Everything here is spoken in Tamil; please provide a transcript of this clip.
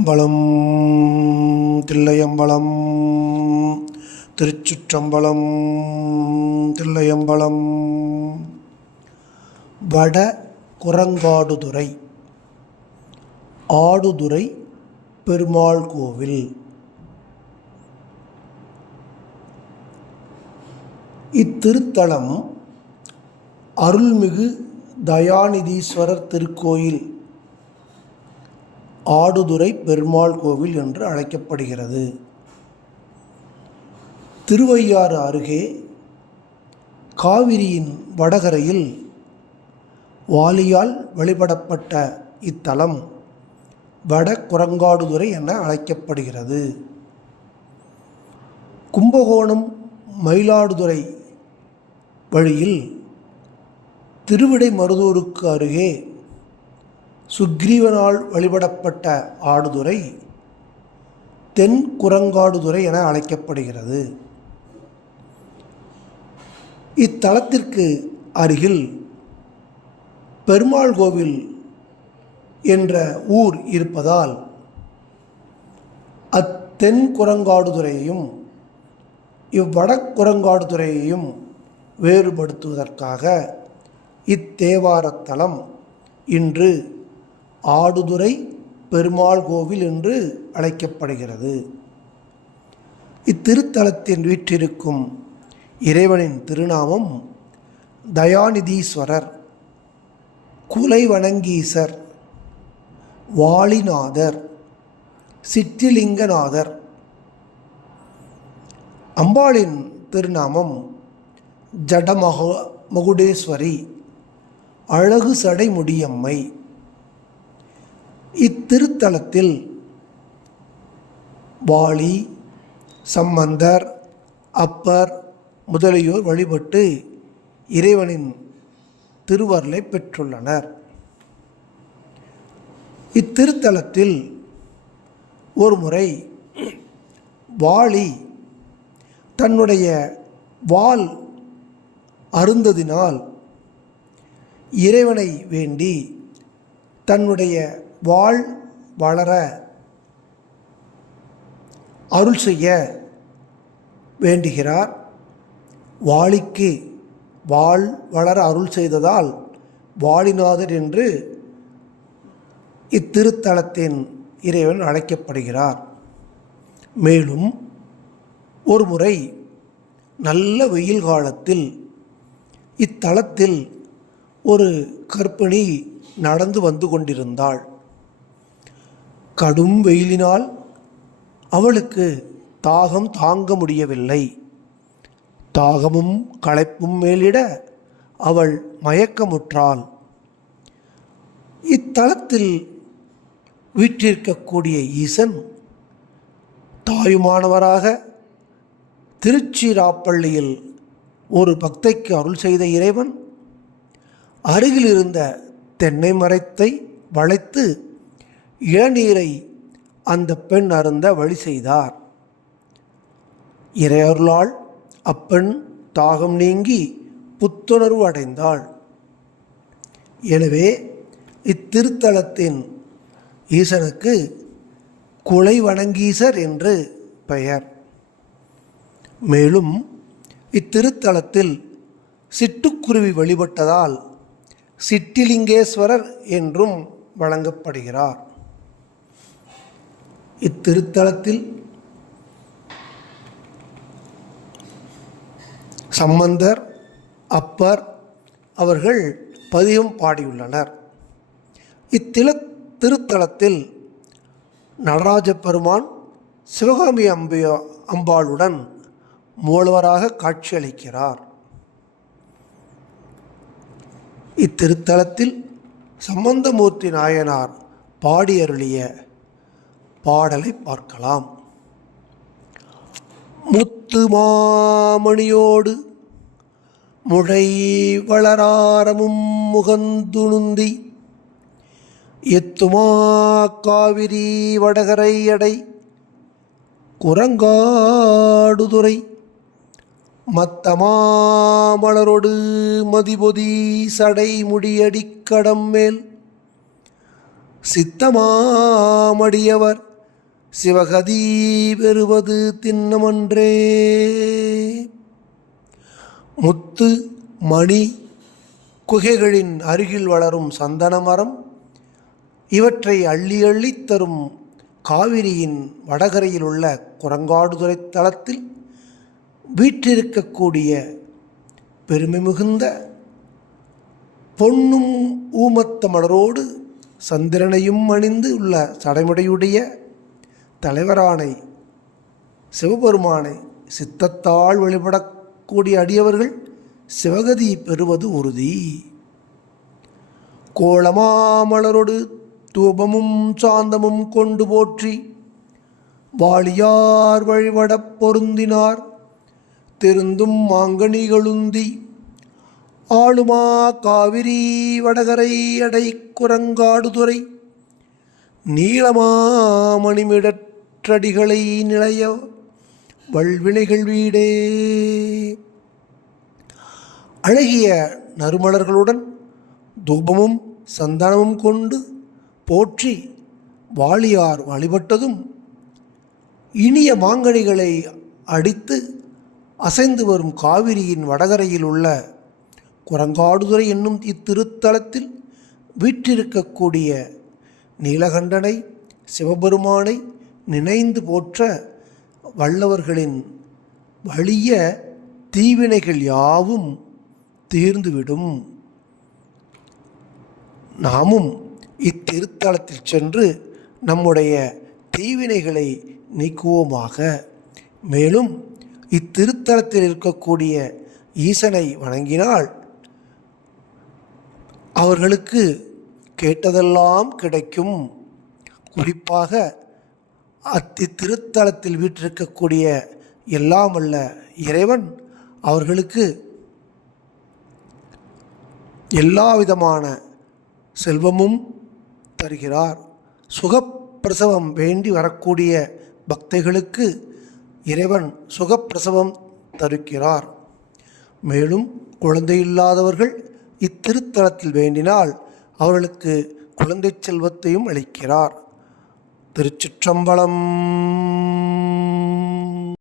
திருச்சிற்றம்பலம் தில்லையம்பலம் திருச்சிற்றம்பலம் தில்லையம்பலம். வட குரங்காடுதுறை ஆடுதுறை பெருமாள் கோவில். இத்திருத்தலம் அருள்மிகு தயாநிதீஸ்வரர் திருக்கோயில். ஆடுதுறை பெருமாள் கோவில் என்று அழைக்கப்படுகிறது. திருவையாறு அருகே காவிரியின் வடகரையில் வாலியால் வழிபடப்பட்ட இத்தலம் வட குரங்காடுதுறை என அழைக்கப்படுகிறது. கும்பகோணம் மயிலாடுதுறை வழியில் திருவிடைமருதூருக்கு அருகே சுக்ரீவனால் வழிபடப்பட்ட ஆடுதுறை தென் குரங்காடுதுறை என அழைக்கப்படுகிறது. இத்தலத்திற்கு அருகில் பெருமாள் கோவில் என்ற ஊர் இருப்பதால் அத்தென் குரங்காடுதுறையையும் இவ்வடக்குரங்காடுதுறையையும் வேறுபடுத்துவதற்காக இத்தேவாரத்தலம் இன்று ஆடுதுறை பெருமாள் கோவில் என்று அழைக்கப்படுகிறது. இத்திருத்தலத்தின் வீற்றிருக்கும் இறைவனின் திருநாமம் தயாநிதீஸ்வரர் குலைவணங்கீசர் வாளிநாதர் சிற்றிலிங்கநாதர். அம்பாளின் திருநாமம் ஜடமக மகுடேஸ்வரி அழகு சடை முடியம்மை இத்திருத்தலத்தில் வாலி சம்பந்தர் அப்பர் முதலியோர் வழிபட்டு இறைவனின் திருவருளை பெற்றுள்ளனர். இத்திருத்தலத்தில் ஒரு முறை வாலி தன்னுடைய வால் அருந்ததினால் இறைவனை வேண்டி தன்னுடைய வாழ் வளர அருள் செய்ய வேண்டுகிறார். வாளிக்கு வாழ் வளர அருள் செய்ததால் வாளிநாதர் என்று இத்திருத்தலத்தின் இறைவன் அழைக்கப்படுகிறார். மேலும் ஒரு முறை நல்ல வெயில் காலத்தில் இத்தலத்தில் ஒரு கற்பிணி நடந்து வந்து கொண்டிருந்தாள். கடும் வெயிலினால் அவளுக்கு தாகம் தாங்க முடியவில்லை. தாகமும் களைப்பும் மேலிட அவள் மயக்கமுற்றாள். இத்தலத்தில் வீற்றிருக்கக்கூடிய ஈசன் தாயுமானவராக திருச்சிராப்பள்ளியில் ஒரு பக்தைக்கு அருள் செய்த இறைவன் அருகில் இருந்த தென்னை மரத்தை வளைத்து இளநீரை அந்த பெண் அருந்த வழி செய்தார். இறையருளால் அப்பெண் தாகம் நீங்கி புத்துணர்வு அடைந்தாள். எனவே இத்திருத்தலத்தின் ஈசனுக்கு குலை வணங்கீசர் என்று பெயர். மேலும் இத்திருத்தலத்தில் சிட்டுக்குருவி வழிபட்டதால் சிட்டிலிங்கேஸ்வரர் என்றும் வழங்கப்படுகிறார். இத்திருத்தலத்தில் சம்பந்தர் அப்பர் அவர்கள் பதிவும் பாடியுள்ளனர். இத்தில திருத்தலத்தில் நடராஜ பெருமான் சிவகாமி அம்பியா அம்பாளுடன் மூலவராக காட்சியளிக்கிறார். இத்திருத்தலத்தில் சம்பந்தமூர்த்தி நாயனார் பாடியருளிய பாடலை பார்க்கலாம். முத்து மாமணியோடு முழை வளராரமும் முகந்துணுந்தி எத்துமா காவிரி வடகரை அடை குரங்காடுதுறை மத்தமாமலரொடு மதிபொதி சடை முடியடிக்கடம் மேல் சித்தமாமடியவர் சிவகதி பெறுவது திண்ணமன்றே முத்து மணி குகைகளின் அருகில் வளரும் சந்தன மரம் இவற்றை அள்ளி அள்ளித் தரும் காவிரியின் வடகரையில் உள்ள குரங்காடுதுறை தளத்தில் வீற்றிருக்கக்கூடிய பெருமை மிகுந்த பொன்னும் ஊமத்த மலரோடு சந்திரனையும் அணிந்து உள்ள சடைமுடையுடைய தலைவரானை சிவபெருமானை சித்தத்தால் வழிபடக்கூடிய அடியவர்கள் சிவகதி பெறுவது உறுதி. கோலமாமலரோடு தூபமும் சாந்தமும் கொண்டு போற்றி வாளியார் வழிபடப் பொருந்தினார். திருந்தும் மாங்கனிகளுந்தி ஆளுமா காவிரி வடகரை அடை குரங்காடுதுறை நீளமாமணிமிடற்றடிகளை நிலைய வல்வினைகள் வீடே. அழகிய நறுமலர்களுடன் தூபமும் சந்தனமும் கொண்டு போற்றி வாளியார் வழிபட்டதும் இனிய மாங்கனிகளை அடித்து அசைந்து வரும் காவிரியின் வடகரையில் உள்ள குரங்காடுதுறை என்னும் இத்திருத்தலத்தில் வீற்றிருக்கக்கூடிய நீலகண்டனை சிவபெருமானை நினைந்து போற்ற வல்லவர்களின் வலிய தீவினைகள் யாவும் தீர்ந்துவிடும். நாமும் இத்திருத்தலத்தில் சென்று நம்முடைய தீவினைகளை நீக்குவோமாக. மேலும் இத்திருத்தலத்தில் இருக்கக்கூடிய ஈசனை வணங்கினால் அவர்களுக்கு கேட்டதெல்லாம் கிடைக்கும். குறிப்பாக அத்தி திருத்தலத்தில் வீற்றிருக்கக்கூடிய எல்லாம் அல்ல இறைவன் அவர்களுக்கு எல்லா விதமான செல்வமும் தருகிறார். சுகப்பிரசவம் வேண்டி வரக்கூடிய பக்தைகளுக்கு இறைவன் சுகப்பிரசவம் தருக்கிறார் மேலும் குழந்தை இல்லாதவர்கள் இத்திருத்தலத்தில் வேண்டினால் அவர்களுக்கு குழந்தை செல்வத்தையும் அளிக்கிறார். திருச்சிற்றம்பலம்.